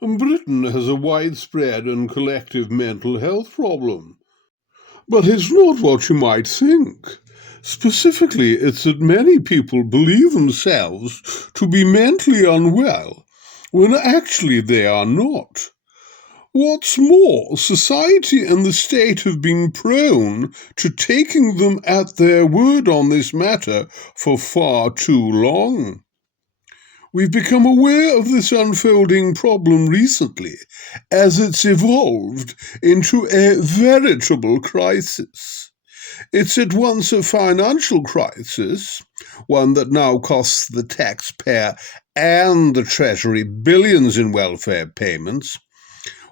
Britain has a widespread and collective mental health problem. But it's not what you might think. Specifically, it's that many people believe themselves to be mentally unwell, when actually they are not. What's more, society and the state have been prone to taking them at their word on this matter for far too long. We've become aware of this unfolding problem recently, as it's evolved into a veritable crisis. It's at once a financial crisis, one that now costs the taxpayer and the Treasury billions in welfare payments,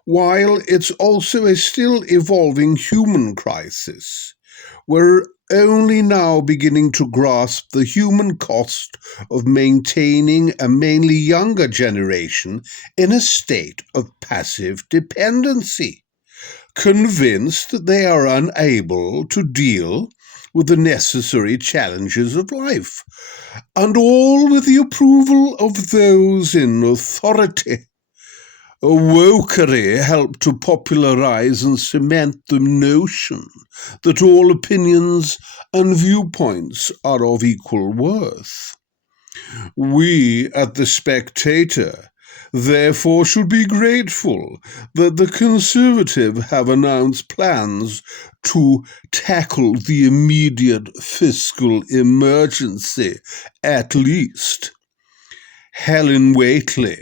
while it's also a still evolving human crisis. We're only now beginning to grasp the human cost of maintaining a mainly younger generation in a state of passive dependency, convinced that they are unable to deal with the necessary challenges of life, and all with the approval of those in authority. Wokery helped to popularize and cement the notion that all opinions and viewpoints are of equal worth. We at The Spectator therefore should be grateful that the Conservative have announced plans to tackle the immediate fiscal emergency, at least. Helen Whately,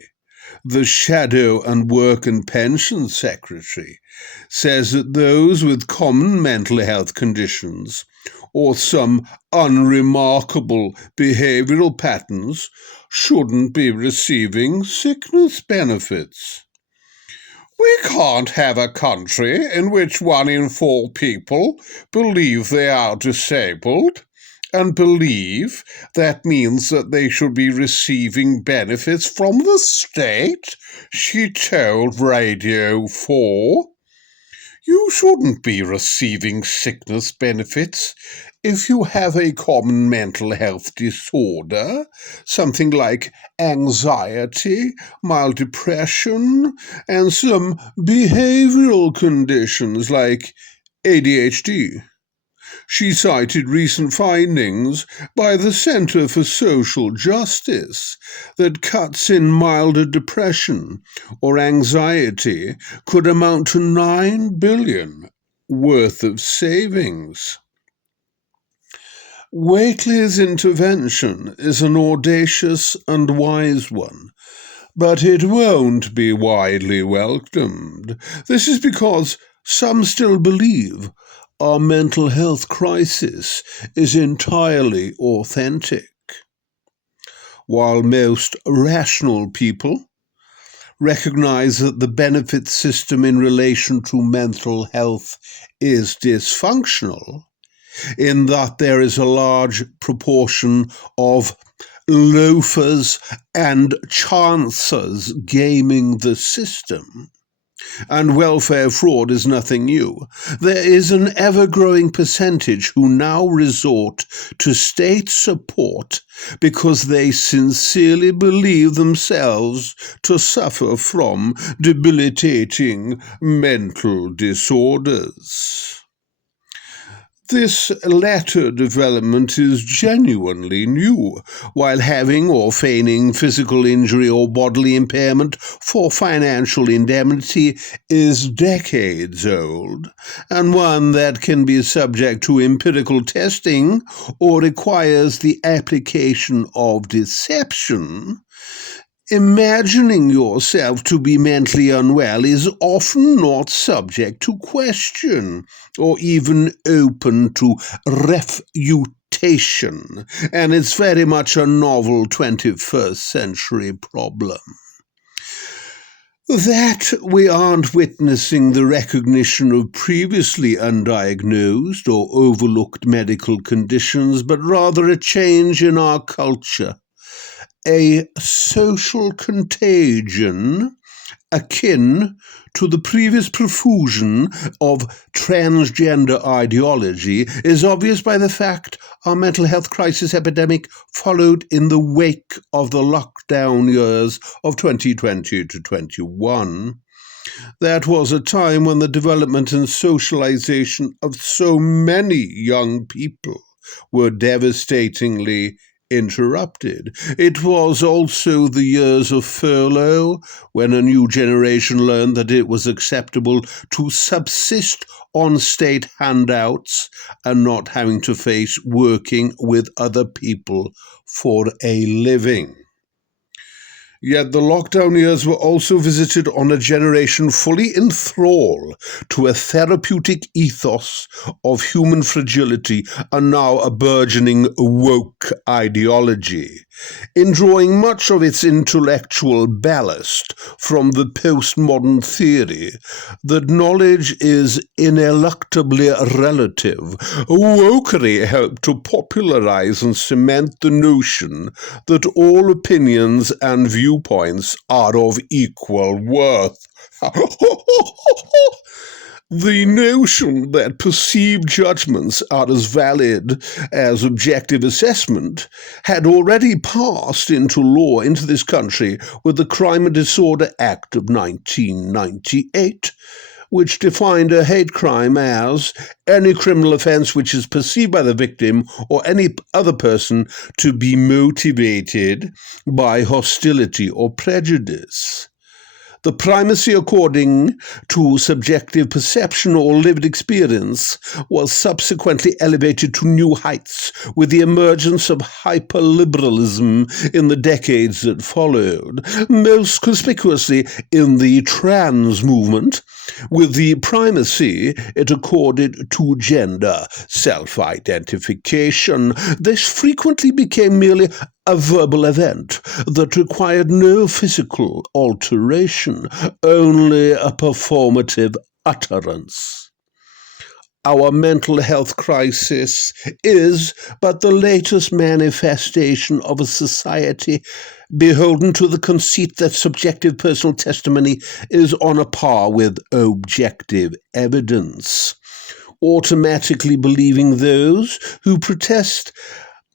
the Shadow and Work and Pension Secretary, says that those with common mental health conditions or some unremarkable behavioral patterns shouldn't be receiving sickness benefits. We can't have a country in which 1 in 4 people believe they are disabled, and believe that means that they should be receiving benefits from the state, she told Radio 4. You shouldn't be receiving sickness benefits if you have a common mental health disorder, something like anxiety, mild depression, and some behavioral conditions like ADHD. She cited recent findings by the Center for Social Justice that cuts in milder depression or anxiety could amount to $9 billion worth of savings. Whately's intervention is an audacious and wise one, but it won't be widely welcomed. This is because some still believe our mental health crisis is entirely authentic, while most rational people recognize that the benefit system in relation to mental health is dysfunctional, in that there is a large proportion of loafers and chancers gaming the system. And welfare fraud is nothing new. There is an ever-growing percentage who now resort to state support because they sincerely believe themselves to suffer from debilitating mental disorders. This latter development is genuinely new, while having or feigning physical injury or bodily impairment for financial indemnity is decades old, and one that can be subject to empirical testing or requires the application of deception. Imagining yourself to be mentally unwell is often not subject to question or even open to refutation, and it's very much a novel 21st century problem. That we aren't witnessing the recognition of previously undiagnosed or overlooked medical conditions, but rather a change in our culture, a social contagion akin to the previous profusion of transgender ideology is obvious by the fact our mental health crisis epidemic followed in the wake of the lockdown years of 2020 to 21. That was a time when the development and socialization of so many young people were devastatingly interrupted. It was also the years of furlough, when a new generation learned that it was acceptable to subsist on state handouts and not having to face working with other people for a living. Yet the lockdown years were also visited on a generation fully in thrall to a therapeutic ethos of human fragility and now a burgeoning woke ideology, in drawing much of its intellectual ballast from the postmodern theory that knowledge is ineluctably relative. Wokery helped to popularize and cement the notion that all opinions and viewpoints are of equal worth. The notion that perceived judgments are as valid as objective assessment had already passed into law into this country with the Crime and Disorder Act of 1998, which defined a hate crime as any criminal offense which is perceived by the victim or any other person to be motivated by hostility or prejudice. The primacy according to subjective perception or lived experience was subsequently elevated to new heights with the emergence of hyperliberalism in the decades that followed, most conspicuously in the trans movement, with the primacy it accorded to gender self-identification. This frequently became merely a verbal event that required no physical alteration, only a performative utterance. Our mental health crisis is but the latest manifestation of a society beholden to the conceit that subjective personal testimony is on a par with objective evidence, automatically believing those who protest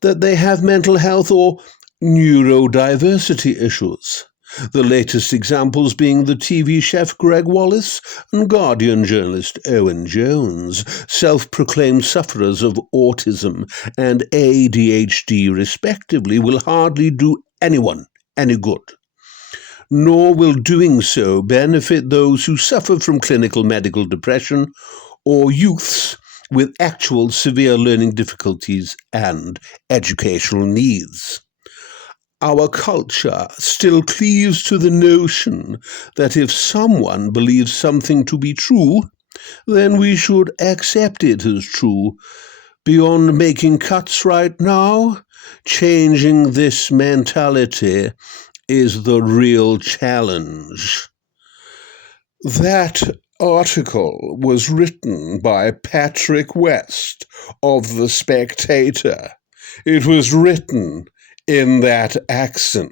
that they have mental health or neurodiversity issues. The latest examples being the TV chef Greg Wallace and Guardian journalist Owen Jones, self-proclaimed sufferers of autism and ADHD respectively, will hardly do anyone any good. Nor will doing so benefit those who suffer from clinical medical depression or youths with actual severe learning difficulties and educational needs. Our culture still cleaves to the notion that if someone believes something to be true, then we should accept it as true. Beyond making cuts right now, changing this mentality is the real challenge. That article was written by Patrick West of The Spectator. It was written in that accent.